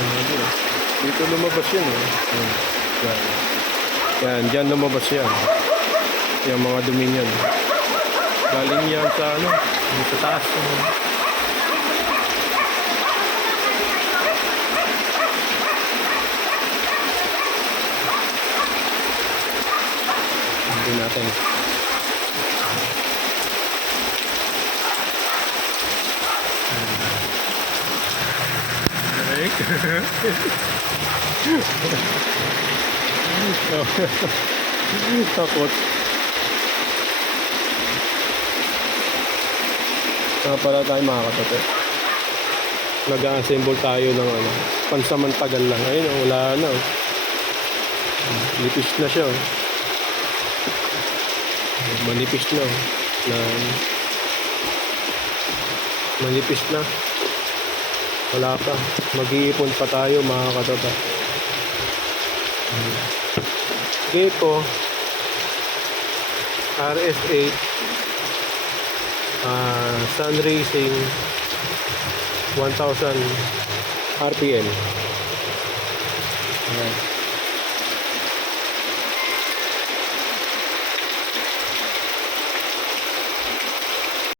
Yan, dito. Dito lumabas yun eh. Yan. Yan. Yan, dyan lumabas yan. Yung mga dumi niyan. Galing yan sa ano, sa taas. ano. Hindi natin. Takot. Kaya pala tayo mga katote. Nag-assemble tayo ng ano, pansamantagal lang. Ayun, oh, wala na. oh. Na siya. oh. Manipis na. oh. na manipis na. Wala pa. Mag-iipon pa tayo mga katote. Gepo RS8 ah Sun Racing 1000 RPM Ayan.